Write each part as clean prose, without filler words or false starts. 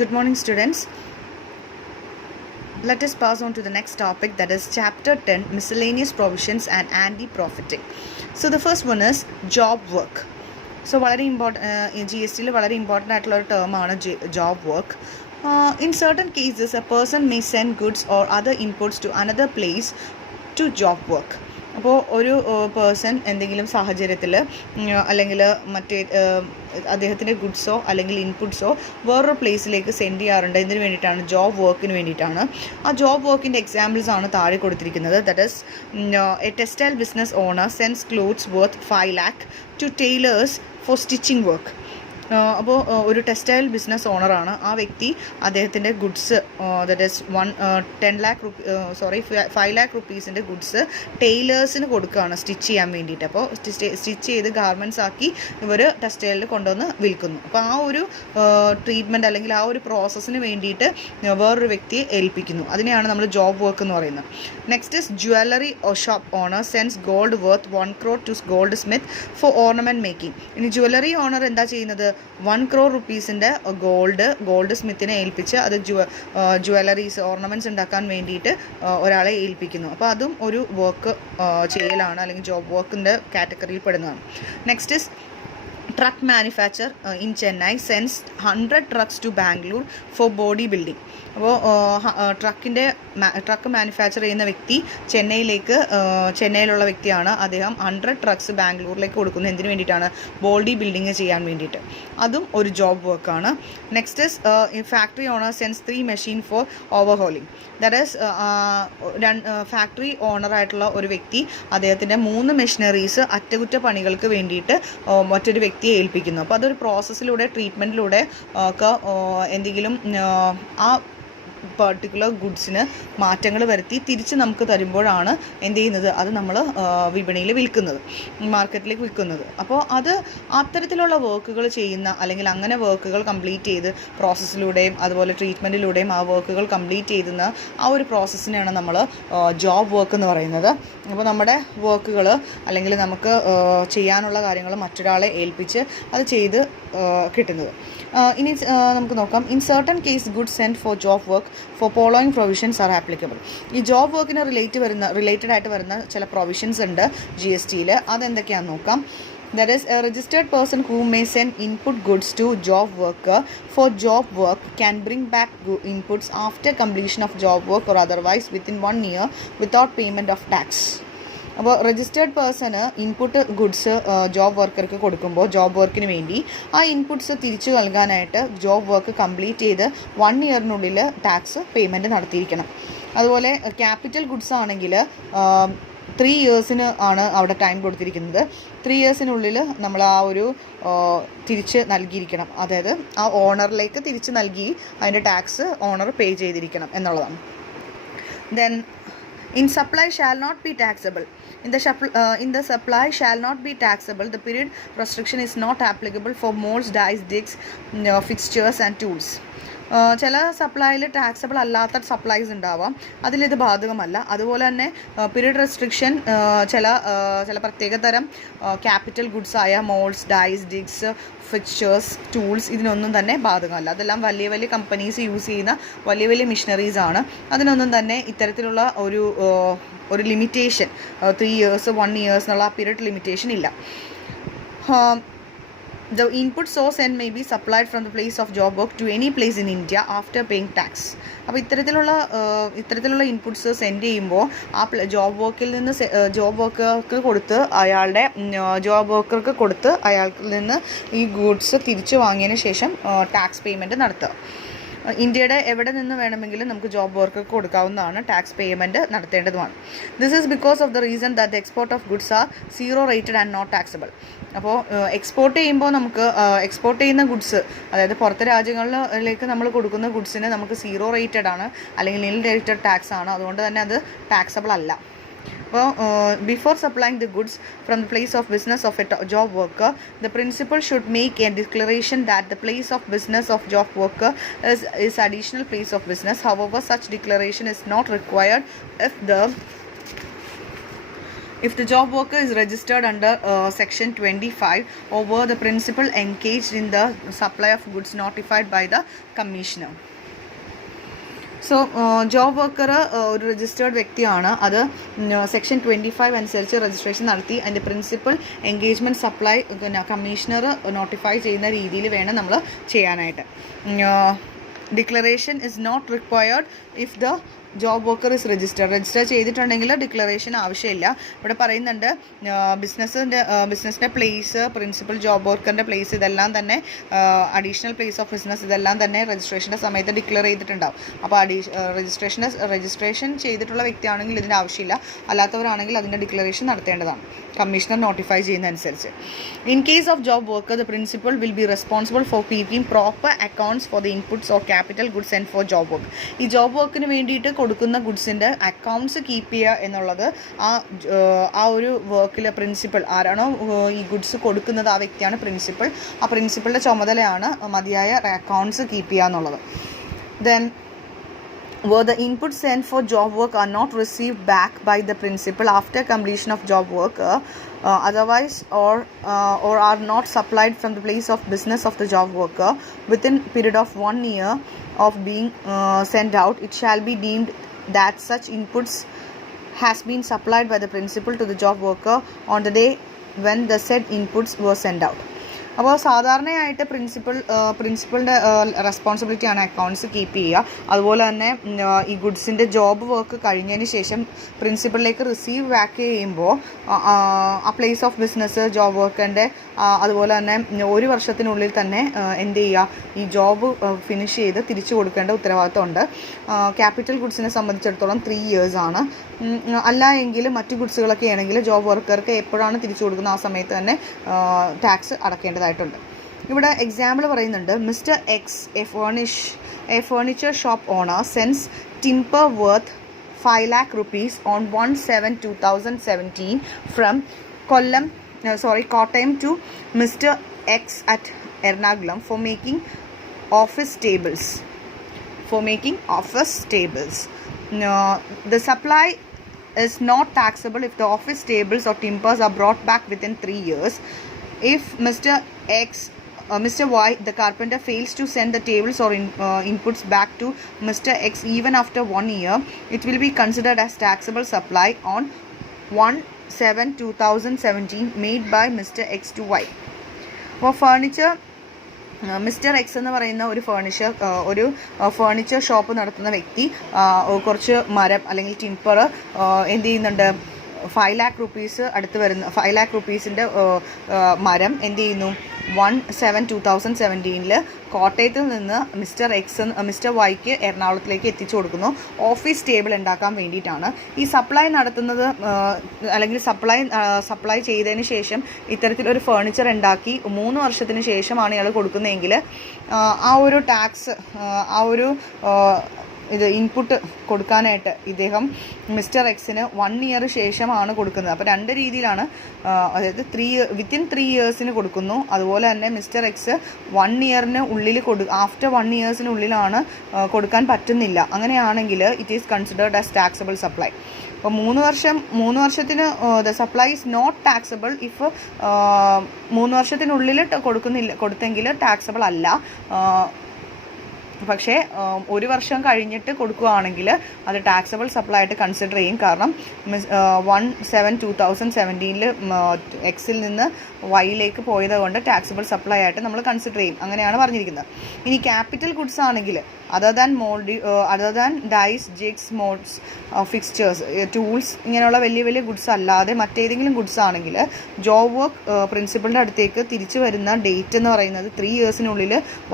Good morning, students. Let us pass on to the next topic, that is chapter 10, miscellaneous provisions and anti-profiting. So the first one is job work. So വളരെ important GST വളരെ important ആയിട്ടുള്ള ഒരു ടേമാണ് job work. In certain cases, a person may send goods or other inputs to another place to job work. അപ്പോൾ ഒരു person എന്തെങ്കിലും സാഹചര്യത്തിൽ അല്ലെങ്കിൽ മറ്റേ അദ്ദേഹത്തിൻ്റെ ഗുഡ്സോ അല്ലെങ്കിൽ ഇൻപുട്സോ വേറൊരു പ്ലേസിലേക്ക് സെൻഡ് ചെയ്യാറുണ്ട്. എന്തിനു വേണ്ടിയിട്ടാണ്? ജോബ് വർക്കിന് വേണ്ടിയിട്ടാണ്. ആ ജോബ് വർക്കിൻ്റെ എക്സാമ്പിൾസ് ആണ് താഴെ കൊടുത്തിരിക്കുന്നത്. That is a textile business owner sends clothes worth 5 lakh to tailors for stitching work. അപ്പോൾ ഒരു ടെക്സ്റ്റൈൽ ബിസിനസ് ഓണറാണ്. ആ വ്യക്തി അദ്ദേഹത്തിൻ്റെ ഗുഡ്സ് ദറ്റ് ഈസ് 5 lakh റുപ്പീസിൻ്റെ ഗുഡ്സ് ടൈലേഴ്സിന് കൊടുക്കുകയാണ് സ്റ്റിച്ച് ചെയ്യാൻ വേണ്ടിയിട്ട്. അപ്പോൾ സ്റ്റിച്ച് ചെയ്ത് ഗാർമെൻറ്റ്സ് ആക്കി ഇവർ ടെക്സ്റ്റൈലിൽ കൊണ്ടുവന്ന് വിൽക്കുന്നു. അപ്പോൾ ആ ഒരു ട്രീറ്റ്മെൻറ്റ് അല്ലെങ്കിൽ ആ ഒരു പ്രോസസ്സിന് വേണ്ടിയിട്ട് വേറൊരു വ്യക്തിയെ ഏൽപ്പിക്കുന്നു. അതിനെയാണ് നമ്മൾ ജോബ് വർക്ക് എന്ന് പറയുന്നത്. Next is jewellery shop owner sends gold worth 1 crore to goldsmith for ornament making. ഇനി ജ്വല്ലറി ഓണർ എന്താ ചെയ്യുന്നത്? 1 crore റുപ്പീസിൻ്റെ ഗോൾഡ് സ്മിത്തിനെ ഏൽപ്പിച്ച് അത് ജ്വല്ലറീസ് ഓർണമെൻറ്റ്സ് ഉണ്ടാക്കാൻ വേണ്ടിയിട്ട് ഒരാളെ ഏൽപ്പിക്കുന്നു. അപ്പോൾ അതും ഒരു വർക്ക് ചെയ്യലാണ്, അല്ലെങ്കിൽ ജോബ് വർക്കിൻ്റെ കാറ്റഗറിയിൽ പെടുന്നതാണ്. Next is truck manufacture in Chennai sends 100 trucks to Bangalore for body building. അപ്പോൾ ട്രക്ക് മാനുഫാക്ചർ ചെയ്യുന്ന വ്യക്തി ചെന്നൈയിലുള്ള വ്യക്തിയാണ്. അദ്ദേഹം 100 trucks ബാംഗ്ലൂരിലേക്ക് കൊടുക്കുന്നു. എന്തിനു വേണ്ടിയിട്ടാണ്? ബോഡി ബിൽഡിങ് ചെയ്യാൻ വേണ്ടിയിട്ട്. അതും ഒരു ജോബ് വർക്കാണ്. Next is factory owner sends 3 machine for overhauling. That is factory ഓണറായിട്ടുള്ള ഒരു വ്യക്തി അദ്ദേഹത്തിൻ്റെ 3 മെഷീനറീസ് അറ്റകുറ്റപ്പണികൾക്ക് വേണ്ടിയിട്ട് മറ്റൊരു വ്യക്തിയെ ഏൽപ്പിക്കുന്നു. അപ്പോൾ അതൊരു പ്രോസസ്സിലൂടെ ട്രീറ്റ്മെൻറ്റിലൂടെ ഒക്കെ എന്തെങ്കിലും ആ പർട്ടിക്കുലർ ഗുഡ്സിന് മാറ്റങ്ങൾ വരുത്തി തിരിച്ച് നമുക്ക് തരുമ്പോഴാണ് എന്ത് ചെയ്യുന്നത്? അത് നമ്മൾ വിപണിയിൽ വിൽക്കുന്നത്, മാർക്കറ്റിലേക്ക് വിൽക്കുന്നത്. അപ്പോൾ അത് അത്തരത്തിലുള്ള വർക്കുകൾ ചെയ്യുന്ന, അല്ലെങ്കിൽ അങ്ങനെ വർക്കുകൾ കംപ്ലീറ്റ് ചെയ്ത് പ്രോസസ്സിലൂടെയും അതുപോലെ ട്രീറ്റ്മെൻറ്റിലൂടെയും ആ വർക്കുകൾ കംപ്ലീറ്റ് ചെയ്യുന്ന ആ ഒരു പ്രോസസ്സിനെയാണ് നമ്മൾ ജോബ് വർക്ക് എന്ന് പറയുന്നത്. അപ്പോൾ നമ്മുടെ വർക്കുകൾ അല്ലെങ്കിൽ നമുക്ക് ചെയ്യാനുള്ള കാര്യങ്ങൾ മറ്റൊരാളെ ഏൽപ്പിച്ച് അത് ചെയ്ത് കിട്ടുന്നത്. ഇനി നമുക്ക് നോക്കാം. In certain case goods send for job work for following provisions are applicable. ഈ ജോബ് വർക്കിന് റിലേറ്റഡ് ആയിട്ട് വരുന്ന ചില പ്രൊവിഷൻസ് ഉണ്ട് GSTയിൽ. അതെന്തൊക്കെയാണെന്ന് നോക്കാം. That is, a registered person who may send input goods to job worker for job work can bring back inputs after completion of job work or otherwise within 1 year without payment of tax. അപ്പോൾ registered person input goods job വർക്കർക്ക് കൊടുക്കുമ്പോൾ job വർക്കിന് വേണ്ടി ആ inputs തിരിച്ചു നൽകാനായിട്ട് job work complete ചെയ്ത് 1 yearനുള്ളിൽ tax payment നടത്തിയിരിക്കണം. അതുപോലെ ക്യാപിറ്റൽ ഗുഡ്സ് ആണെങ്കിൽ 3 yearsന് ആണ് അവിടെ ടൈം കൊടുത്തിരിക്കുന്നത്. 3 yearsനുള്ളിൽ നമ്മൾ ആ ഒരു തിരിച്ച് നൽകിയിരിക്കണം. അതായത് ആ ഓണറിലേക്ക് തിരിച്ച് നൽകി അതിൻ്റെ ടാക്സ് ഓണർ പേ ചെയ്തിരിക്കണം എന്നുള്ളതാണ്. Then in supply shall not be taxable. In the supply shall not be taxable. The period restriction is not applicable for molds, dies, digs, fixtures and tools. ചില സപ്ലൈയിൽ ടാക്സബിൾ അല്ലാത്ത സപ്ലൈസ് ഉണ്ടാവാം, അതിലിത് ബാധകമല്ല. അതുപോലെ തന്നെ period restriction ചില പ്രത്യേക തരം capital goods ആയ മോൾഡ്സ്, ഡൈസ്, ഡിഗ്സ്, ഫിക്സ്ചേഴ്സ്, ടൂൾസ് ഇതിനൊന്നും തന്നെ ബാധകമല്ല. അതെല്ലാം വലിയ വലിയ കമ്പനീസ് യൂസ് ചെയ്യുന്ന വലിയ മെഷീനറീസ് ആണ്. അതിനൊന്നും തന്നെ ഇത്തരത്തിലുള്ള ഒരു ലിമിറ്റേഷൻ 3 years 1 year എന്നുള്ള ആ പീരിയഡ് ലിമിറ്റേഷൻ ഇല്ല. The input source and may be supplied from the place of job work to any place in India after paying tax. അപ്പോൾ ഇത്തരത്തിലുള്ള ഇൻപുട്സ് സെൻഡ് ചെയ്യുമ്പോൾ ആ ജോബ് വർക്കർക്ക് കൊടുത്ത് അയാൾക്ക് നിന്ന് ഈ ഗുഡ്സ് തിരിച്ചു വാങ്ങിയതിന് ശേഷം ടാക്സ് പേയ്മെൻറ്റ് നടത്തുക. ഇന്ത്യയുടെ എവിടെ നിന്ന് വേണമെങ്കിലും നമുക്ക് ജോബ് വർക്ക് കൊടുക്കാവുന്നതാണ്. ടാക്സ് പേയ്മെൻറ്റ് നടത്തേണ്ടതുമാണ്. This is because of the reason that the export of goods are 0 rated and not taxable. അപ്പോൾ എക്സ്പോർട്ട് ചെയ്യുമ്പോൾ നമുക്ക് എക്സ്പോർട്ട് ചെയ്യുന്ന ഗുഡ്സ്, അതായത് പുറത്തെ രാജ്യങ്ങളിലേക്ക് നമ്മൾ കൊടുക്കുന്ന ഗുഡ്സിന് നമുക്ക് 0 rated ആണ്, അല്ലെങ്കിൽ നിൽ റേറ്റഡ് ടാക്സ് ആണ്. അതുകൊണ്ട് തന്നെ അത് ടാക്സബിൾ അല്ല. അപ്പോൾ before supplying the goods from the place of business of A job worker, the principal should make A declaration that the place of business of job worker is additional place of business. However, such declaration is not required if the If the job worker is registered under section 25, or were the principal engaged in the supply of goods notified by the commissioner. So job worker ഒരു registered വ്യക്തിയാണ്. അത് section 25 അനുസരിച്ച് registration നടത്തി അതിൻ്റെ principal engagement supply commissioner notify ചെയ്യുന്ന രീതിയിൽ വേണം നമ്മൾ ചെയ്യാനായിട്ട്. Declaration is not required if the job worker is register ചെയ്തിട്ടുണ്ടെങ്കിൽ ഡിക്ലറേഷൻ ആവശ്യമില്ല. ഇവിടെ പറയുന്നുണ്ട് ബിസിനസ്സിൻ്റെ പ്ലേസ്, പ്രിൻസിപ്പൽ ജോബ് വർക്കറിൻ്റെ പ്ലേസ്, ഇതെല്ലാം തന്നെ അഡീഷണൽ പ്ലേസ് ഓഫ് ബിസിനസ് ഇതെല്ലാം തന്നെ രജിസ്ട്രേഷൻ്റെ സമയത്ത് ഡിക്ലെയർ ചെയ്തിട്ടുണ്ടാവും. അപ്പോൾ രജിസ്ട്രേഷൻ ചെയ്തിട്ടുള്ള വ്യക്തിയാണെങ്കിൽ ഇതിൻ്റെ ആവശ്യമില്ല, അല്ലാത്തവരാണെങ്കിൽ അതിൻ്റെ ഡിക്ലറേഷൻ നടത്തേണ്ടതാണ് കമ്മീഷണർ നോട്ടിഫൈ ചെയ്യുന്നതനുസരിച്ച്. In case of job worker the principal will be responsible for keeping proper accounts for the inputs or capital goods and for job work. ഈ ജോബ് വർക്കിന് വേണ്ടിയിട്ട് കൊടുക്കുന്ന ഗുഡ്സിൻ്റെ അക്കൗണ്ട്സ് കീപ്പ് ചെയ്യുക എന്നുള്ളത് ആ ഒരു വർക്കിൽ പ്രിൻസിപ്പൽ ആരാണോ ഈ ഗുഡ്സ് കൊടുക്കുന്നത് ആ വ്യക്തിയാണ് പ്രിൻസിപ്പൽ. ആ പ്രിൻസിപ്പളിൻ്റെ ചുമതലയാണ് മതിയായ അക്കൗണ്ട്സ് കീപ്പ് ചെയ്യുക എന്നുള്ളത്. Then where the inputs sent for job work are not received back by the principal after completion of job work, otherwise or are not supplied from the place of business of the job worker within period of 1 year of being sent out, it shall be deemed that such inputs has been supplied by the principal to the job worker on the day when the said inputs were sent out. അപ്പോൾ സാധാരണയായിട്ട് പ്രിൻസിപ്പളിൻ്റെ റെസ്പോൺസിബിലിറ്റിയാണ് accounts keep ചെയ്യുക. അതുപോലെ തന്നെ ഈ ഗുഡ്സിൻ്റെ job work കഴിഞ്ഞതിന് ശേഷം പ്രിൻസിപ്പളിലേക്ക് receive back ചെയ്യുമ്പോൾ ആ പ്ലേസ് ഓഫ് ബിസിനസ് ജോബ് വർക്കറിൻ്റെ അതുപോലെ തന്നെ 1 വർഷത്തിനുള്ളിൽ തന്നെ എന്ത് ചെയ്യുക, ഈ ജോബ് ഫിനിഷ് ചെയ്ത് തിരിച്ചു കൊടുക്കേണ്ട ഉത്തരവാദിത്തമുണ്ട്. ക്യാപിറ്റൽ ഗുഡ്സിനെ സംബന്ധിച്ചിടത്തോളം 3 years ആണ്. അല്ല എങ്കിൽ മറ്റു ഗുഡ്സുകളൊക്കെ ആണെങ്കിൽ ജോബ് വർക്കർക്ക് എപ്പോഴാണ് തിരിച്ചു കൊടുക്കുന്നത് ആ സമയത്ത് തന്നെ ടാക്സ് അടക്കേണ്ടതായിട്ടുണ്ട്. ഇവിടെ എക്സാമ്പിൾ പറയുന്നുണ്ട്. Mister X a furniture shop owner sends timber worth 5 lakh rupees on 1/7/2017 from Kottayam to Mr. X at Ernakulam for making office tables. The supply is not taxable if the office tables or timbers are brought back within 3 years. If Mr. Y, the carpenter, fails to send the tables or inputs back to Mr. X even after 1 year, it will be considered as taxable supply on 1/7/2017 made by Mr. X to Y. For furniture, mister X എന്ന് പറയുന്ന ഒരു furniture shop നടത്തുന്ന വ്യക്തി കുറച്ച് മരം അല്ലെങ്കിൽ timber എന്ത് ചെയ്യുന്നുണ്ട്, 5 lakh rupees അടുത്ത് വരുന്ന 5 lakh rupeesൻ്റെ മരം എന്ത് ചെയ്യുന്നു 1/7/2017 കോട്ടയത്തിൽ നിന്ന് മിസ്റ്റർ വൈക്ക് എറണാകുളത്തിലേക്ക് എത്തിച്ചു കൊടുക്കുന്നു. ഓഫീസ് ടേബിൾ ഉണ്ടാക്കാൻ വേണ്ടിയിട്ടാണ്. ഈ സപ്ലൈ നടത്തുന്നത് അല്ലെങ്കിൽ സപ്ലൈ ചെയ്തതിന് ശേഷം ഇത്തരത്തിലൊരു ഫേർണിച്ചർ ഉണ്ടാക്കി 3 വർഷത്തിന് ശേഷമാണ് ഇയാൾ കൊടുക്കുന്നതെങ്കിൽ ആ ഒരു ടാക്സ് ഇത് ഇൻപുട്ട് കൊടുക്കാനായിട്ട് ഇദ്ദേഹം മിസ്റ്റർ എക്സിന് 1 year ശേഷമാണ് കൊടുക്കുന്നത്. അപ്പോൾ 2 രീതിയിലാണ്, അതായത് വിത്തിൻ 3 years കൊടുക്കുന്നു. അതുപോലെ തന്നെ മിസ്റ്റർ എക്സ് 1 year ഉള്ളിൽ ആഫ്റ്റർ 1 year കൊടുക്കാൻ പറ്റുന്നില്ല. അങ്ങനെയാണെങ്കിൽ it is considered as taxable supply. അപ്പോൾ 3 വർഷത്തിന് the supply is not taxable if 3 വർഷത്തിനുള്ളിൽ കൊടുത്തെങ്കിൽ ടാക്സബിൾ അല്ല. പക്ഷേ 1 വർഷം കഴിഞ്ഞിട്ട് കൊടുക്കുകയാണെങ്കിൽ അത് ടാക്സബിൾ സപ്ലൈ ആയിട്ട് കൺസിഡർ ചെയ്യും. കാരണം 1/7/2017 എക്സിൽ നിന്ന് വൈയിലേക്ക് പോയത് കൊണ്ട് ടാക്സബിൾ സപ്ലൈ ആയിട്ട് നമ്മൾ കൺസിഡർ ചെയ്യും. അങ്ങനെയാണ് പറഞ്ഞിരിക്കുന്നത്. ഇനി ക്യാപിറ്റൽ ഗുഡ്സ് ആണെങ്കിൽ other than dies, jigs, moulds, fixtures, tools ഇങ്ങനെയുള്ള വലിയ ഗുഡ്സ് അല്ലാതെ മറ്റേതെങ്കിലും ഗുഡ്സ് ആണെങ്കിൽ ജോബ് വർക്ക് പ്രിൻസിപ്പളിൻ്റെ അടുത്തേക്ക് തിരിച്ചു വരുന്ന ഡേറ്റ് എന്ന് പറയുന്നത് 3 years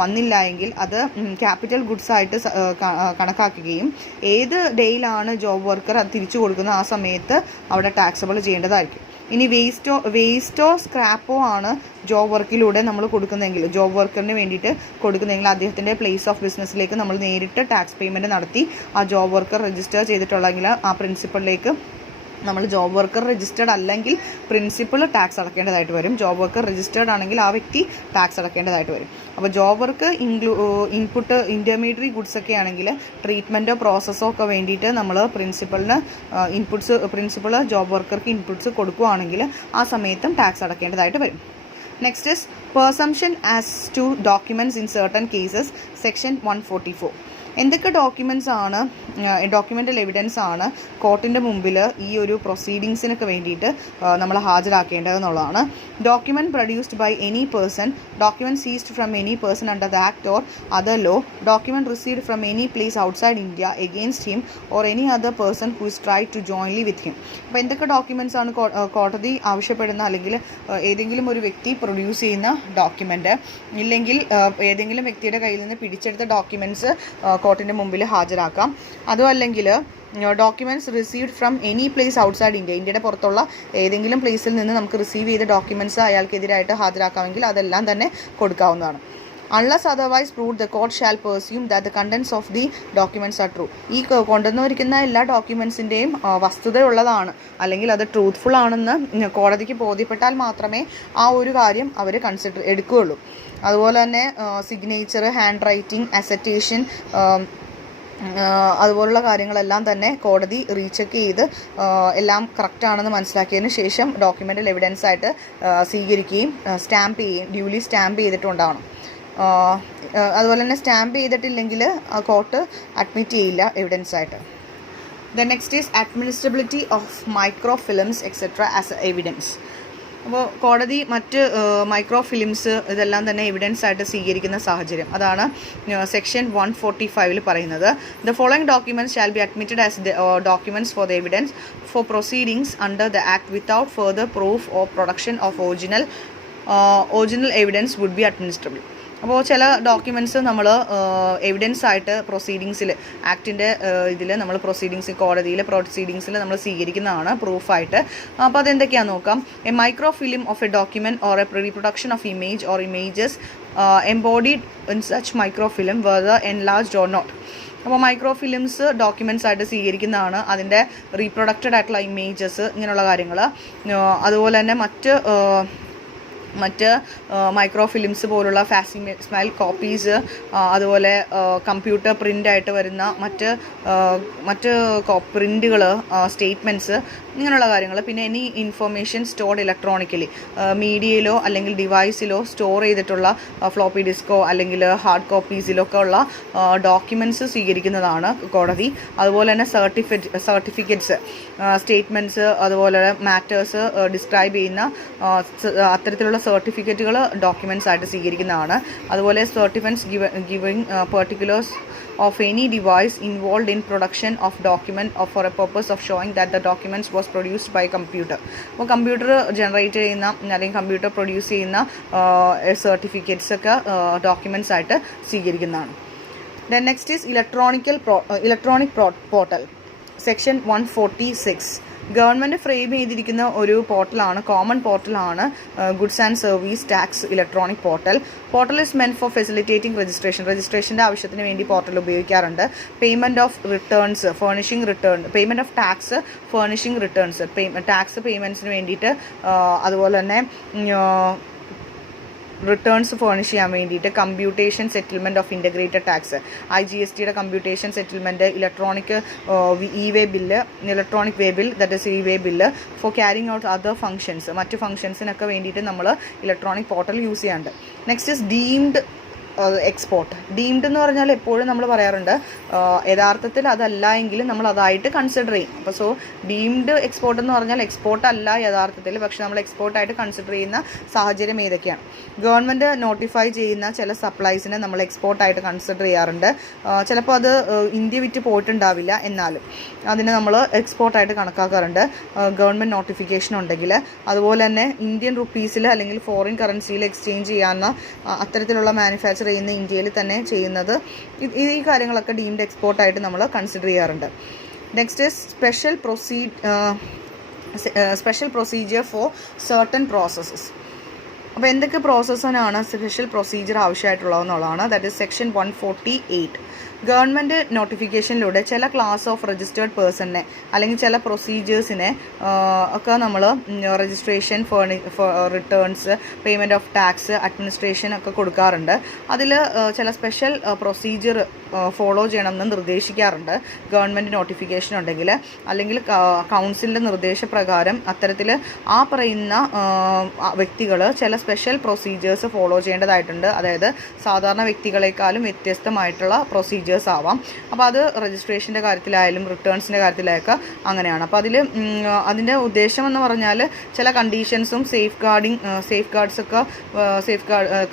വന്നില്ല എങ്കിൽ അത് ക്യാപിറ്റൽ ഗുഡ്സ് ആയിട്ട് കണക്കാക്കുകയും ഏത് ഡേയിലാണ് ജോബ് വർക്കർ അത് തിരിച്ചു കൊടുക്കുന്നത് ആ സമയത്ത് അവിടെ ടാക്സബിൾ ചെയ്യേണ്ടതായിരിക്കും. ഇനി വേസ്റ്റോ സ്ക്രാപ്പോ ആണ് ജോബ് വർക്കിലൂടെ നമ്മൾ കൊടുക്കുന്നതെങ്കിൽ, ജോബ് വർക്കറിന് വേണ്ടിയിട്ട് കൊടുക്കുന്നതെങ്കിൽ അദ്ദേഹത്തിൻ്റെ പ്ലേസ് ഓഫ് ബിസിനസ്സിലേക്ക് നമ്മൾ നേരിട്ട് ടാക്സ് പേയ്മെൻറ്റ് നടത്തി ആ ജോബ് വർക്കർ രജിസ്റ്റർ ചെയ്തിട്ടുള്ളെങ്കിൽ ആ പ്രിൻസിപ്പളിലേക്ക് നമ്മൾ ജോബ് വർക്കർ രജിസ്റ്റേർഡ് അല്ലെങ്കിൽ പ്രിൻസിപ്പൾ ടാക്സ് അടക്കേണ്ടതായിട്ട് വരും. ജോബ് വർക്കർ രജിസ്റ്റേർഡ് ആണെങ്കിൽ ആ വ്യക്തി ടാക്സ് അടക്കേണ്ടതായിട്ട് വരും. അപ്പോൾ job work input intermediary goods ഒക്കെ ആണെങ്കിൽ ട്രീറ്റ്മെൻറ്റോ പ്രോസസ്സോ ഒക്കെ വേണ്ടിയിട്ട് നമ്മൾ പ്രിൻസിപ്പൾ ജോബ് വർക്കർക്ക് ഇൻപുട്സ് കൊടുക്കുകയാണെങ്കിൽ ആ സമയത്തും ടാക്സ് അടക്കേണ്ടതായിട്ട് വരും. Next is presumption as to documents in certain cases, section 144. എന്തൊക്കെ ഡോക്യുമെൻ്റൽ എവിഡൻസ് ആണ് കോർട്ടിൻ്റെ മുമ്പിൽ ഈ ഒരു പ്രൊസീഡിങ്സിനൊക്കെ വേണ്ടിയിട്ട് നമ്മൾ ഹാജരാക്കേണ്ടതെന്നുള്ളതാണ്. Document produced by any person, document seized from any person under the act or other law, document received from any place outside India against him or any other person who is tried to jointly with him. അപ്പോൾ എന്തൊക്കെ documents ആണ് കോടതി ആവശ്യപ്പെടുന്ന, അല്ലെങ്കിൽ ഏതെങ്കിലും ഒരു വ്യക്തി produce ചെയ്യുന്ന ഡോക്യുമെൻ്റ്, ഇല്ലെങ്കിൽ ഏതെങ്കിലും വ്യക്തിയുടെ കയ്യിൽ നിന്ന് പിടിച്ചെടുത്ത ഡോക്യുമെൻറ്റ്സ് കോർട്ടിൻ്റെ മുമ്പിൽ ഹാജരാക്കാം. അതും അല്ലെങ്കിൽ documents received from any place outside India, ഇന്ത്യയുടെ പുറത്തുള്ള ഏതെങ്കിലും പ്ലേസിൽ നിന്ന് നമുക്ക് റിസീവ് ചെയ്ത ഡോക്യുമെൻറ്റ്സ് അയാൾക്കെതിരായിട്ട് ഹാജരാക്കാമെങ്കിൽ അതെല്ലാം തന്നെ കൊടുക്കാവുന്നതാണ്. Unless otherwise proved the court shall presume that the contents of the documents are true. ഈ കൊണ്ടുവന്നിരിക്കുന്ന എല്ലാ ഡോക്യുമെൻറ്റ്സിൻ്റെയും വസ്തുതയുള്ളതാണ്, അല്ലെങ്കിൽ അത് ട്രൂത്ത്ഫുൾ ആണെന്ന് കോടതിക്ക് ബോധ്യപ്പെട്ടാൽ മാത്രമേ ആ ഒരു കാര്യം അവർ എടുക്കുകയുള്ളൂ. അതുപോലെ തന്നെ സിഗ്നേച്ചർ, ഹാൻഡ് റൈറ്റിംഗ്, അസറ്റേഷൻ, അതുപോലുള്ള കാര്യങ്ങളെല്ലാം തന്നെ കോടതി റീചെക്ക് ചെയ്ത് എല്ലാം കറക്റ്റാണെന്ന് മനസ്സിലാക്കിയതിന് ശേഷം ഡോക്യുമെൻ്റൽ എവിഡൻസ് ആയിട്ട് സ്വീകരിക്കുകയും ഡ്യൂലി സ്റ്റാമ്പ് ചെയ്തിട്ടുണ്ടാവണം. അതുപോലെ തന്നെ സ്റ്റാമ്പ് ചെയ്തിട്ടില്ലെങ്കിൽ കോർട്ട് അഡ്മിറ്റ് ചെയ്യില്ല എവിഡൻസ് ആയിട്ട്. The next is administrability of micro films etcetera as evidence. അപ്പോൾ കോടതി മറ്റ് മൈക്രോ ഫിലിംസ് ഇതെല്ലാം തന്നെ എവിഡൻസ് ആയിട്ട് സ്വീകരിക്കുന്ന സാഹചര്യം, അതാണ് സെക്ഷൻ 145 പറയുന്നത്. The following documents shall be admitted as documents for the evidence for proceedings under the act without further proof or production of original evidence would be administrable. അപ്പോൾ ചില documents നമ്മൾ എവിഡൻസ് ആയിട്ട് പ്രൊസീഡിങ്സിൽ, ആക്ടിൻ്റെ ഇതിൽ നമ്മൾ കോടതിയിലെ പ്രൊസീഡിങ്സിൽ നമ്മൾ സ്വീകരിക്കുന്നതാണ് പ്രൂഫായിട്ട്. അപ്പോൾ അതെന്തൊക്കെയാണെന്ന് നോക്കാം. A micro film of a document or a reproduction of image or images embodied in such micro film whether enlarged or not. അപ്പോൾ മൈക്രോ ഫിലിംസ് ഡോക്യുമെൻറ്റ്സ് ആയിട്ട് സ്വീകരിക്കുന്നതാണ്. അതിൻ്റെ റീപ്രൊഡക്റ്റഡ് ആയിട്ടുള്ള ഇമേജസ്, ഇങ്ങനെയുള്ള കാര്യങ്ങൾ. അതുപോലെ തന്നെ മറ്റ് മൈക്രോ ഫിലിംസ് പോലുള്ള സ്മൈൽ കോപ്പീസ്, അതുപോലെ കമ്പ്യൂട്ടർ പ്രിൻ്റായിട്ട് വരുന്ന മറ്റ് പ്രിൻ്റുകൾ, സ്റ്റേറ്റ്മെൻറ്റ്സ്, ഇങ്ങനെയുള്ള കാര്യങ്ങൾ. പിന്നെ എനി ഇൻഫർമേഷൻ സ്റ്റോർഡ് ഇലക്ട്രോണിക്കലി, മീഡിയയിലോ അല്ലെങ്കിൽ ഡിവൈസിലോ സ്റ്റോർ ചെയ്തിട്ടുള്ള ഫ്ലോപ്പി ഡിസ്കോ അല്ലെങ്കിൽ ഹാർഡ് കോപ്പീസിലൊക്കെ ഉള്ള ഡോക്യുമെൻറ്റ്സ് സ്വീകരിക്കുന്നതാണ് കോടതി. അതുപോലെ തന്നെ സർട്ടിഫിക്കറ്റ്സ്, സ്റ്റേറ്റ്മെൻറ്റ്സ്, അതുപോലെ മാറ്റേഴ്സ് ഡിസ്ക്രൈബ് ചെയ്യുന്ന അത്തരത്തിലുള്ള സർട്ടിഫിക്കറ്റുകൾ ഡോക്യുമെൻറ്റ്സ് ആയിട്ട് സ്വീകരിക്കുന്നതാണ്. അതുപോലെ certificates giving particulars of any device involved in production of document or for a purpose of showing that the documents was produced by computer. അപ്പോൾ കമ്പ്യൂട്ടർ ജനറേറ്റ് ചെയ്യുന്ന അല്ലെങ്കിൽ computer produce ചെയ്യുന്ന certificates ഒക്കെ ഡോക്യുമെൻറ്റ്സ് ആയിട്ട് സ്വീകരിക്കുന്നതാണ്. Then next is electronic portal, section 146. Government frame ചെയ്തിരിക്കുന്ന ഒരു പോർട്ടലാണ്, കോമൺ പോർട്ടലാണ് goods and service tax electronic portal. Portal is meant for facilitating രജിസ്ട്രേഷൻ്റെ ആവശ്യത്തിന് വേണ്ടി പോർട്ടൽ ഉപയോഗിക്കാറുണ്ട്. Payment of returns, payment of tax, furnishing returns, tax പേയ്മെൻറ്റ്സിന് വേണ്ടിയിട്ട്, അതുപോലെ തന്നെ റിട്ടേൺസ് ഫേർണിഷ് ചെയ്യാൻ വേണ്ടിയിട്ട്, computation settlement of integrated tax, IGSTയുടെ computation settlement, electronic way bill that is way bill for carrying out other functions, മറ്റ് ഫങ്ഷൻസിനൊക്കെ വേണ്ടിയിട്ട് നമ്മൾ ഇലക്ട്രോണിക് പോർട്ടൽ യൂസ് ചെയ്യാറുണ്ട്. Next is deemed export. Deemed എന്ന് പറഞ്ഞാൽ എപ്പോഴും നമ്മൾ പറയാറുണ്ട് യഥാർത്ഥത്തിൽ അതല്ല എങ്കിലും നമ്മൾ അതായിട്ട് കൺസിഡർ ചെയ്യും. അപ്പോൾ സോ ഡീംഡ് എക്സ്പോർട്ട് എന്ന് പറഞ്ഞാൽ എക്സ്പോർട്ട് അല്ല യഥാർത്ഥത്തിൽ, പക്ഷെ നമ്മൾ എക്സ്പോർട്ടായിട്ട് കൺസിഡർ ചെയ്യുന്ന സാഹചര്യം ഏതൊക്കെയാണ്? ഗവൺമെൻറ് നോട്ടിഫൈ ചെയ്യുന്ന ചില സപ്ലൈസിനെ നമ്മൾ എക്സ്പോർട്ടായിട്ട് കൺസിഡർ ചെയ്യാറുണ്ട്. ചിലപ്പോൾ അത് ഇന്ത്യ വിറ്റ് പോയിട്ടുണ്ടാവില്ല, എന്നാലും അതിനെ നമ്മൾ എക്സ്പോർട്ടായിട്ട് കണക്കാക്കാറുണ്ട് ഗവൺമെൻറ് നോട്ടിഫിക്കേഷൻ ഉണ്ടെങ്കിൽ. അതുപോലെ തന്നെ ഇന്ത്യൻ റുപ്പീസിൽ അല്ലെങ്കിൽ ഫോറിൻ കറൻസിയിൽ എക്സ്ചേഞ്ച് ചെയ്യാവുന്ന അത്തരത്തിലുള്ള മാനുഫാക്ചർ ചെയ്യുന്ന ഇന്ത്യയിൽ തന്നെ ചെയ്യുന്നത്, ഈ കാര്യങ്ങളൊക്കെ ഡീംഡ് എക്സ്പോർട്ടായിട്ട് നമ്മൾ കൺസിഡർ ചെയ്യാറുണ്ട്. Next special procedure for certain processes. അപ്പോൾ എന്തൊക്കെ പ്രോസസ്സിനാണ് സ്പെഷ്യൽ പ്രൊസീജിയർ ആവശ്യമായിട്ടുള്ളതെന്നുള്ളതാണ്. That is section 148. ഗവൺമെൻറ് നോട്ടിഫിക്കേഷനിലൂടെ ചില ക്ലാസ് ഓഫ് രജിസ്റ്റേർഡ് പേഴ്സണിനെ അല്ലെങ്കിൽ ചില പ്രൊസീജിയേഴ്സിനെ ഒക്കെ നമ്മൾ registration, returns, payment of tax, administration ഒക്കെ കൊടുക്കാറുണ്ട്. അതിൽ ചില സ്പെഷ്യൽ പ്രൊസീജിയർ ഫോളോ ചെയ്യണമെന്ന് നിർദ്ദേശിക്കാറുണ്ട് ഗവൺമെൻറ് നോട്ടിഫിക്കേഷൻ ഉണ്ടെങ്കിൽ. അല്ലെങ്കിൽ കൗൺസിലിൻ്റെ നിർദ്ദേശപ്രകാരം അത്തരത്തിൽ ആ പറയുന്ന വ്യക്തികൾ ചില സ്പെഷ്യൽ പ്രൊസീജിയേഴ്സ് ഫോളോ ചെയ്യേണ്ടതായിട്ടുണ്ട്. അതായത് സാധാരണ വ്യക്തികളെക്കാളും വ്യത്യസ്തമായിട്ടുള്ള പ്രൊസീജിയേഴ്സ് ആവാം. അപ്പോൾ അത് രജിസ്ട്രേഷൻ്റെ കാര്യത്തിലായാലും റിട്ടേൺസിൻ്റെ കാര്യത്തിലൊക്കെ അങ്ങനെയാണ്. അപ്പോൾ അതിൻ്റെ ഉദ്ദേശം എന്ന് പറഞ്ഞാൽ ചില കണ്ടീഷൻസും സേഫ് ഗാർഡ്സൊക്കെ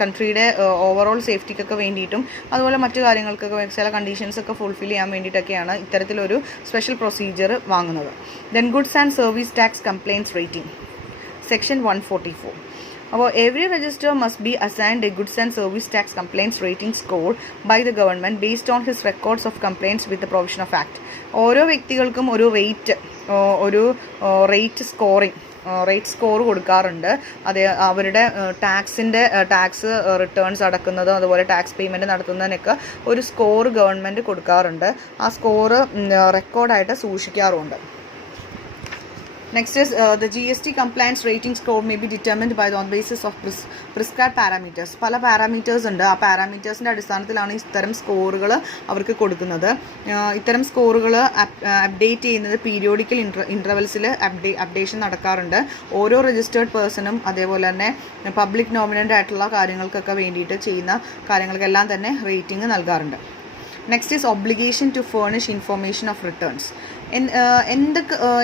കൺട്രിയുടെ ഓവറോൾ സേഫ്റ്റിക്കൊക്കെ വേണ്ടിയിട്ടും അതുപോലെ മറ്റു കാര്യങ്ങൾക്കൊക്കെ ചില കണ്ടീഷൻസൊക്കെ ഫുൾഫിൽ ചെയ്യാൻ വേണ്ടിയിട്ടൊക്കെയാണ് ഇത്തരത്തിലൊരു സ്പെഷ്യൽ പ്രൊസീജിയർ വാങ്ങുന്നത്. Then goods and service tax complaints rating, section 144. അപ്പോൾ every register must be assigned a goods and service tax complaints rating score by the government based on his records of complaints with the provision of act. ഓരോ വ്യക്തികൾക്കും ഒരു rate score കൊടുക്കാറുണ്ട്. അവരുടെ tax returns അടക്കുന്നതും അതുപോലെ tax payment നടത്തുന്നതിനൊക്കെ ഒരു score government കൊടുക്കാറുണ്ട്. ആ score റെക്കോർഡായിട്ട് സൂക്ഷിക്കാറുമുണ്ട്. Next is the GST compliance rating score may be determined by on basis of prescribed parameters. പല പാരാമീറ്റേഴ്സ് ഉണ്ട്. ആ പാരാമീറ്റേഴ്സിൻ്റെ അടിസ്ഥാനത്തിലാണ് ഇത്തരം സ്കോറുകൾ അവർക്ക് ഇത്തരം സ്കോറുകൾ അപ്ഡേറ്റ് ചെയ്യുന്നത് പീരിയോഡിക്കൽ ഇൻ്റർവെൽസിൽ അപ്ഡേഷൻ നടക്കാറുണ്ട്. ഓരോ രജിസ്റ്റേർഡ് പേഴ്സണും അതേപോലെ തന്നെ പബ്ലിക് നോമിനൻ്റ് ആയിട്ടുള്ള കാര്യങ്ങൾക്കൊക്കെ വേണ്ടിയിട്ട് ചെയ്യുന്ന കാര്യങ്ങൾക്കെല്ലാം തന്നെ റേറ്റിംഗ് നൽകാറുണ്ട്. Next is obligation to furnish information of returns.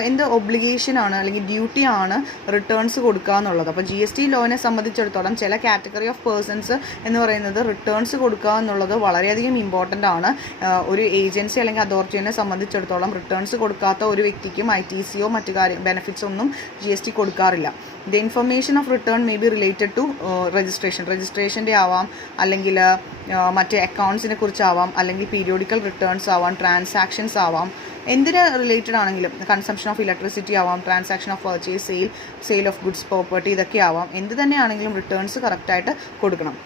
എന്ത് ഒബ്ലിഗേഷനാണ് അല്ലെങ്കിൽ ഡ്യൂട്ടിയാണ് റിട്ടേൺസ് കൊടുക്കുക എന്നുള്ളത്. അപ്പോൾ GST ലോനെ സംബന്ധിച്ചിടത്തോളം ചില കാറ്റഗറി ഓഫ് പേഴ്സൺസ് എന്ന് പറയുന്നത് റിട്ടേൺസ് കൊടുക്കുക എന്നുള്ളത് വളരെയധികം ഇമ്പോർട്ടൻ്റ് ആണ്. ഒരു ഏജൻസി അല്ലെങ്കിൽ അതോറിറ്റിനെ സംബന്ധിച്ചിടത്തോളം റിട്ടേൺസ് കൊടുക്കാത്ത ഒരു വ്യക്തിക്കും ITCയോ മറ്റു ബെനിഫിറ്റ്സ് ഒന്നും GST കൊടുക്കാറില്ല. The information of return may be related to രജിസ്ട്രേഷൻ്റെ ആവാം, അല്ലെങ്കിൽ മറ്റ് അക്കൗണ്ട്സിനെ കുറിച്ചാവാം, അല്ലെങ്കിൽ പീരിയോഡിക്കൽ റിട്ടേൺസ് ആവാം, ട്രാൻസാക്ഷൻസ് ആവാം. എന്തിന് റിലേറ്റഡ് ആണെങ്കിലും കൺസംഷൻ ഓഫ് ഇലക്ട്രിസിറ്റി ആവാം, transaction of purchase, sale of goods, property, ഇതൊക്കെ ആവാം. എന്ത് തന്നെയാണെങ്കിലും റിട്ടേൺസ് കറക്റ്റായിട്ട് കൊടുക്കണം.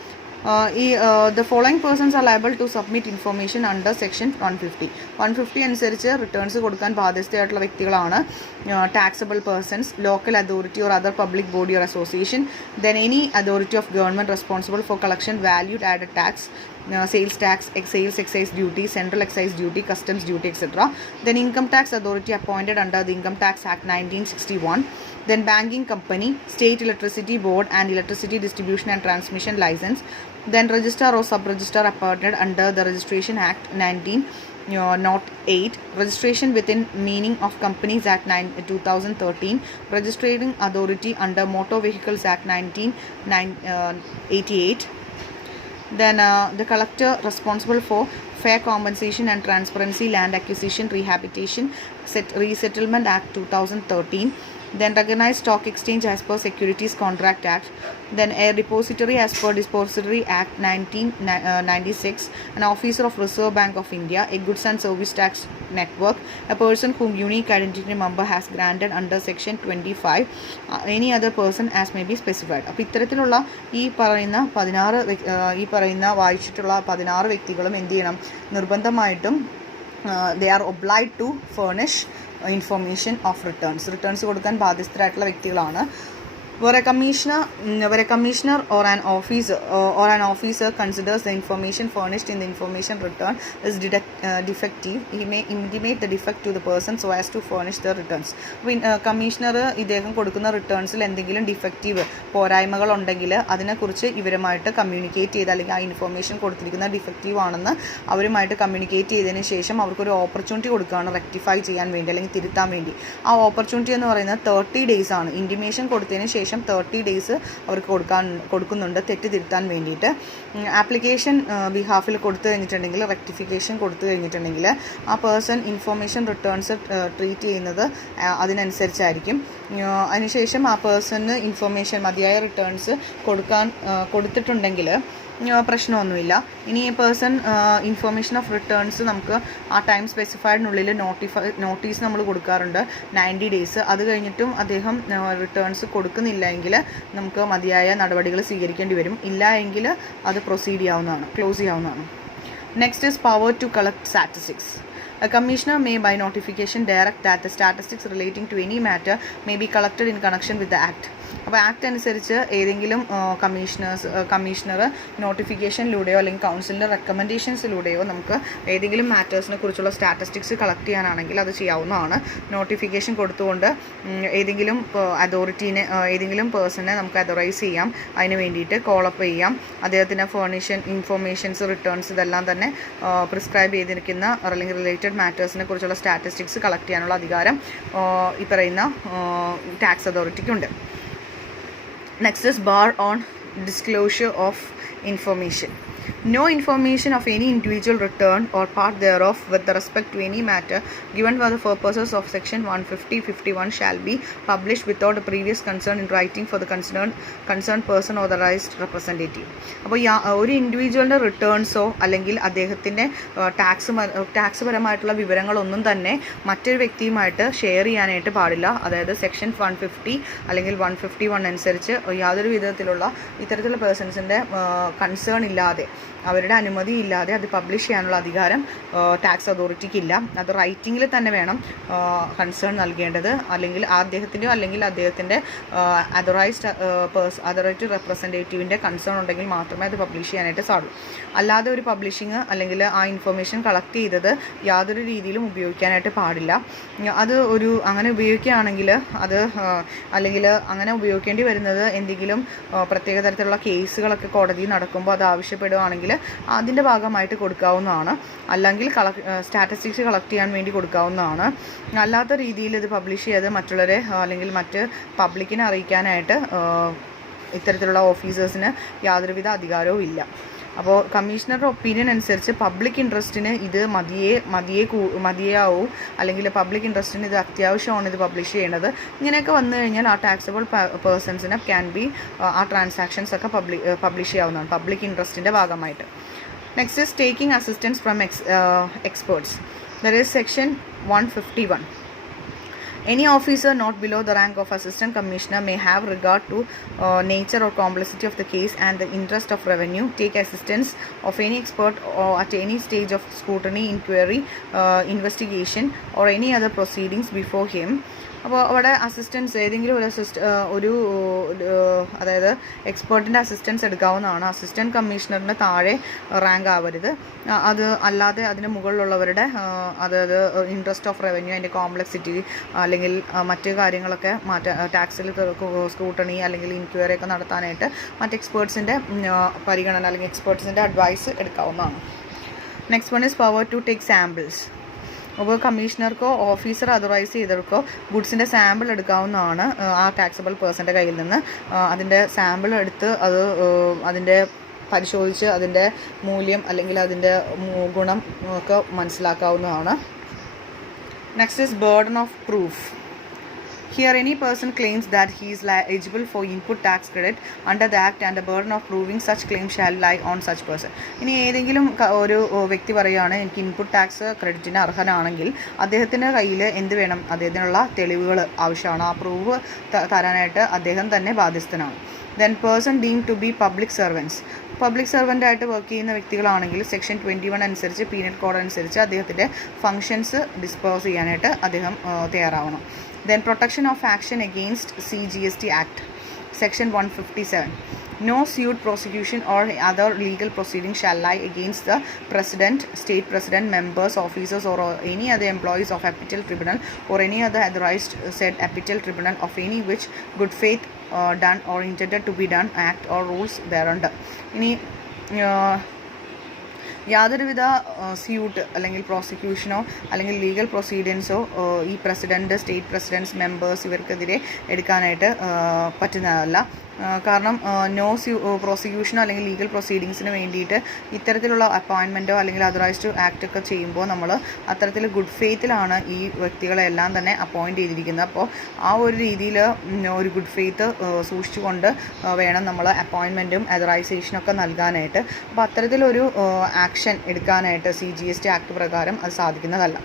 The following persons are liable to submit information under section 150 അനുസരിച്ച് റിട്ടേൺസ് കൊടുക്കാൻ ബാധ്യസ്ഥയായിട്ടുള്ള വ്യക്തികളാണ് taxable persons, local authority or other public body or association, then any authority of government responsible for collection valued added tax, sales tax, sales excise duty, central excise duty, customs duty, etc. Then income tax authority appointed under the Income Tax Act 1961. Then banking company, state electricity board and electricity distribution and transmission license. Then registrar or sub-registrar appointed under the Registration Act 1908. Registration within meaning of Companies Act 2013. Registering authority under Motor Vehicles Act 1988. Then the collector responsible for fair compensation and transparency, land acquisition, rehabilitation, resettlement Act 2013. Then recognized stock exchange as per Securities Contract Act. Then a depository as per Depository Act 1996. An officer of Reserve Bank of India. A goods and service tax network. A person whom unique identity number has granted under section 25. Any other person as may be specified. അപ്പോൾ ഇത്തരത്തിലുള്ള ഈ പറയുന്ന വായിച്ചിട്ടുള്ള 16 വ്യക്തികളും എന്ത് ചെയ്യണം? നിർബന്ധമായിട്ടും they are obliged to furnish information of returns കൊടുക്കാൻ ബാധ്യസ്ഥരായിട്ടുള്ള വ്യക്തികളാണ്. Where a commissioner or an officer considers the information furnished in the information return is defective, he may intimate the defect to the person so as to furnish the returns. Commissioner ഇദ്ദേഹം കൊടുക്കുന്ന റിട്ടേൺസിൽ എന്തെങ്കിലും defective പോരായ്മകൾ ഉണ്ടെങ്കിൽ അതിനെക്കുറിച്ച് ഇവരുമായിട്ട് communicate ചെയ്ത്, അല്ലെങ്കിൽ ആ information കൊടുത്തിരിക്കുന്ന ഡിഫക്റ്റീവ് ആണെന്ന് അവരുമായിട്ട് കമ്മ്യൂണിക്കേറ്റ് ചെയ്തതിന് ശേഷം അവർക്കൊരു ഓപ്പർച്യൂണിറ്റി കൊടുക്കുകയാണ് റെക്ടിഫൈ ചെയ്യാൻ വേണ്ടി അല്ലെങ്കിൽ തിരുത്താൻ വേണ്ടി. ആ ഓപ്പർച്യൂണിറ്റി എന്ന് പറയുന്നത് 30 days ആണ്. ഇൻറ്റിമേഷൻ കൊടുത്തതിന് ശേഷം 30 days അവർക്ക് കൊടുക്കുന്നുണ്ട് തെറ്റ് തിരുത്താൻ വേണ്ടിയിട്ട്. ആപ്ലിക്കേഷൻ ബിഹാഫിൽ കൊടുത്തു കഴിഞ്ഞിട്ടുണ്ടെങ്കിൽ, റെക്ടിഫിക്കേഷൻ കൊടുത്തു കഴിഞ്ഞിട്ടുണ്ടെങ്കിൽ ആ പേഴ്സൺ ഇൻഫർമേഷൻ റിട്ടേൺസ് ട്രീറ്റ് ചെയ്യുന്നത് അതിനനുസരിച്ചായിരിക്കും. അതിനുശേഷം ആ പേഴ്സണിന് ഇൻഫർമേഷൻ മതിയായ റിട്ടേൺസ് കൊടുത്തിട്ടുണ്ടെങ്കിൽ പ്രശ്നമൊന്നുമില്ല. ഇനി പേഴ്സൺ ഇൻഫർമേഷൻ ഓഫ് റിട്ടേൺസ് നമുക്ക് ആ ടൈം സ്പെസിഫൈഡിനുള്ളിൽ നോട്ടീസ് നമ്മൾ കൊടുക്കാറുണ്ട് 90 days. അത് കഴിഞ്ഞിട്ടും അദ്ദേഹം റിട്ടേൺസ് കൊടുക്കുന്നില്ല എങ്കിൽ നമുക്ക് മതിയായ നടപടികൾ സ്വീകരിക്കേണ്ടി വരും. ഇല്ല എങ്കിൽ അത് ക്ലോസ് ചെയ്യാവുന്നതാണ്. Next is power to collect statistics. A commissioner may by notification direct that the statistics relating to any matter may be collected in connection with the act. അപ്പോൾ ആക്ട് അനുസരിച്ച് ഏതെങ്കിലും കമ്മീഷണർ നോട്ടിഫിക്കേഷനിലൂടെയോ അല്ലെങ്കിൽ കൗൺസിലിൻ്റെ റെക്കമെൻഡേഷൻസിലൂടെയോ നമുക്ക് ഏതെങ്കിലും മാറ്റേഴ്സിനെ കുറിച്ചുള്ള സ്റ്റാറ്റിസ്റ്റിക്സ് കളക്ട് ചെയ്യാനാണെങ്കിൽ അത് ചെയ്യാവുന്നതാണ്. നോട്ടിഫിക്കേഷൻ കൊടുത്തുകൊണ്ട് ഏതെങ്കിലും അതോറിറ്റീനെ ഏതെങ്കിലും പേഴ്സണെ നമുക്ക് അതോറൈസ് ചെയ്യാം, അതിന് വേണ്ടിയിട്ട് കോളപ്പ് ചെയ്യാം. അദ്ദേഹത്തിന് ഇൻഫോർമേഷൻസ് റിട്ടേൺസ് ഇതെല്ലാം തന്നെ പ്രിസ്ക്രൈബ് ചെയ്തിരിക്കുന്ന അല്ലെങ്കിൽ റിലേറ്റഡ് മാറ്റേഴ്സിനെ കുറിച്ചുള്ള സ്റ്റാറ്റിസ്റ്റിക്സ് കളക്ട് ചെയ്യാനുള്ള അധികാരം ഈ പറയുന്ന tax അതോറിറ്റിക്കുണ്ട്. Next is bar on disclosure of information. No information of any individual return or part thereof with respect to any matter given for the purposes of section 150(51) shall be published without a previous consent in writing for the concerned person or the authorized representative. അപ്പോൾ ഒരു ഇൻഡിവിജ്വലിൻ്റെ റിട്ടേൺസോ അല്ലെങ്കിൽ അദ്ദേഹത്തിൻ്റെ tax പരമായിട്ടുള്ള വിവരങ്ങളൊന്നും തന്നെ മറ്റൊരു വ്യക്തിയുമായിട്ട് share ചെയ്യാനായിട്ട് പാടില്ല. അതായത് സെക്ഷൻ 150 അല്ലെങ്കിൽ 151 അനുസരിച്ച് യാതൊരു വിധത്തിലുള്ള ഇത്തരത്തിലുള്ള പേഴ്സൺസിൻ്റെ കൺസേൺ ഇല്ലാതെ, അവരുടെ അനുമതി ഇല്ലാതെ അത് പബ്ലിഷ് ചെയ്യാനുള്ള അധികാരം ടാക്സ് അതോറിറ്റിക്കില്ല. അത് റൈറ്റിങ്ങിൽ തന്നെ വേണം കൺസേൺ നൽകേണ്ടത്. അല്ലെങ്കിൽ അദ്ദേഹത്തിൻ്റെയോ അല്ലെങ്കിൽ അദ്ദേഹത്തിൻ്റെ അതോറൈസ്ഡ് റെപ്രസെൻറ്റേറ്റീവിൻ്റെ കൺസേൺ ഉണ്ടെങ്കിൽ മാത്രമേ അത് പബ്ലിഷ് ചെയ്യാനായിട്ട് സാധു. അല്ലാതെ ഒരു പബ്ലിഷിങ് അല്ലെങ്കിൽ ആ ഇൻഫർമേഷൻ കളക്ട് ചെയ്തത് യാതൊരു രീതിയിലും ഉപയോഗിക്കാനായിട്ട് പാടില്ല. അത് അങ്ങനെ ഉപയോഗിക്കുകയാണെങ്കിൽ അത് അല്ലെങ്കിൽ അങ്ങനെ ഉപയോഗിക്കേണ്ടി വരുന്നത് എന്തെങ്കിലും പ്രത്യേക തരത്തിലുള്ള കേസുകളൊക്കെ കോടതിയിൽ നടക്കുമ്പോൾ അത് ആവശ്യപ്പെടുകയാണെങ്കിൽ അതിൻ്റെ ഭാഗമായിട്ട് കൊടുക്കാവുന്നതാണ്. അല്ലെങ്കിൽ സ്റ്റാറ്റിസ്റ്റിക്സ് കളക്ട് ചെയ്യാൻ വേണ്ടി കൊടുക്കാവുന്നതാണ്. അല്ലാത്ത രീതിയിൽ ഇത് പബ്ലിഷ് ചെയ്ത് മറ്റുള്ളവരെ അല്ലെങ്കിൽ മറ്റ് പബ്ലിക്കിനെ അറിയിക്കാനായിട്ട് ഇത്തരത്തിലുള്ള ഓഫീസേഴ്സിന് യാതൊരുവിധ അധികാരവും ഇല്ല. അപ്പോൾ കമ്മീഷണറുടെ ഒപ്പീനിയൻ അനുസരിച്ച് പബ്ലിക് ഇൻട്രസ്റ്റിന് ഇത് മതിയാവും, അല്ലെങ്കിൽ പബ്ലിക് ഇൻട്രസ്റ്റിന് ഇത് അത്യാവശ്യമാണ് ഇത് പബ്ലിഷ് ചെയ്യേണ്ടത്. ഇങ്ങനെയൊക്കെ വന്നു കഴിഞ്ഞാൽ ആ ടാക്സബിൾ പേഴ്സൺസിനെ ആ ട്രാൻസാക്ഷൻസ് ഒക്കെ പബ്ലിഷ് ചെയ്യാവുന്നതാണ് പബ്ലിക് ഇൻട്രസ്റ്റിൻ്റെ ഭാഗമായിട്ട്. Next is taking assistance from experts. There is section 151. Any officer not below the rank of assistant commissioner may have regard to nature or complexity of the case and the interest of revenue, take assistance of any expert or at any stage of scrutiny, inquiry, investigation or any other proceedings before him. അപ്പോൾ അവിടെ assistance ഏതെങ്കിലും ഒരു അതായത് എക്സ്പേർട്ടിൻ്റെ assistance എടുക്കാവുന്നതാണ്. Assistant കമ്മീഷണറിൻ്റെ താഴെ rank ആവരുത്. അത് അല്ലാതെ അതിന് മുകളിലുള്ളവരുടെ അതായത് ഇൻട്രസ്റ്റ് ഓഫ് റവന്യൂ, അതിൻ്റെ കോംപ്ലക്സിറ്റി അല്ലെങ്കിൽ മറ്റ് കാര്യങ്ങളൊക്കെ ടാക്സിൽ സ്ക്രൂട്ടണി അല്ലെങ്കിൽ ഇൻക്വയറി ഒക്കെ നടത്താനായിട്ട് മറ്റ് എക്സ്പേർട്സിൻ്റെ പരിഗണന അല്ലെങ്കിൽ എക്സ്പേർട്സിൻ്റെ അഡ്വൈസ് എടുക്കാവുന്നതാണ്. Next one is power to take samples. അപ്പോൾ കമ്മീഷണർക്കോ ഓഫീസർ അതോറൈസ് ചെയ്തവർക്കോ ഗുഡ്സിൻ്റെ സാമ്പിൾ എടുക്കാവുന്നതാണ് ആ ടാക്സബിൾ പേഴ്സൻ്റെ കയ്യിൽ നിന്ന്. അതിൻ്റെ സാമ്പിൾ എടുത്ത് അതിൻ്റെ പരിശോധിച്ച് അതിൻ്റെ മൂല്യം അല്ലെങ്കിൽ അതിൻ്റെ ഗുണം ഒക്കെ മനസ്സിലാക്കാവുന്നതാണ്. Next is burden of proof. Here any person claims that he is eligible for input tax credit under the act and the burden of proving such claim shall lie on such person. ഇനി ഏതെങ്കിലും ഒരു വ്യക്തി പറയുകയാണ് എനിക്ക് input tax ക്രെഡിറ്റിന് അർഹനാണെങ്കിൽ അദ്ദേഹത്തിൻ്റെ കയ്യിൽ എന്ത് വേണം? അദ്ദേഹത്തിനുള്ള തെളിവുകൾ ആവശ്യമാണ്. ആ പ്രൂവ് തരാനായിട്ട് അദ്ദേഹം തന്നെ ബാധ്യസ്ഥനാണ്. Then person deem to be public servants. Public സർവൻ്റായിട്ട് വർക്ക് ചെയ്യുന്ന വ്യക്തികളാണെങ്കിൽ സെക്ഷൻ 21 അനുസരിച്ച് പീനൽ കോഡ് അനുസരിച്ച് അദ്ദേഹത്തിൻ്റെ ഫങ്ഷൻസ് ഡിസ്പോസ് ചെയ്യാനായിട്ട് അദ്ദേഹം തയ്യാറാവണം. Then protection of action against CGST Act, section 157. No suit, prosecution or other legal proceeding shall lie against the president, state president, members, officers or any other employees of appellate tribunal or any other authorized said appellate tribunal of any which good faith done or intended to be done act or rules thereunder. ഇനി യാതൊരുവിധ suit അല്ലെങ്കിൽ പ്രോസിക്യൂഷനോ അല്ലെങ്കിൽ legal പ്രൊസീഡിയൻസോ ഈ president, state പ്രസിഡൻറ്റ്സ്, members ഇവർക്കെതിരെ എടുക്കാനായിട്ട് പറ്റുന്നതല്ല. കാരണം പ്രോസിക്യൂഷനോ അല്ലെങ്കിൽ ലീഗൽ പ്രൊസീഡിങ്സിന് വേണ്ടിയിട്ട് ഇത്തരത്തിലുള്ള അപ്പോയിൻമെൻറ്റോ അല്ലെങ്കിൽ അതറൈസ്ഡ് ആക്ട് ഒക്കെ ചെയ്യുമ്പോൾ നമ്മൾ അത്തരത്തിൽ ഗുഡ് ഫെയ്ത്തിലാണ് ഈ വ്യക്തികളെല്ലാം തന്നെ അപ്പോയിൻറ്റ് ചെയ്തിരിക്കുന്നത്. അപ്പോൾ ആ ഒരു രീതിയിൽ ഒരു ഗുഡ് ഫെയ്ത്ത് സൂക്ഷിച്ചുകൊണ്ട് വേണം നമ്മൾ അപ്പോയിൻമെൻറ്റും അതറൈസേഷനൊക്കെ നൽകാനായിട്ട്. അപ്പോൾ അത്തരത്തിലൊരു ആക്ഷൻ എടുക്കാനായിട്ട് CGST ആക്ട് പ്രകാരം അത് സാധിക്കുന്നതല്ല.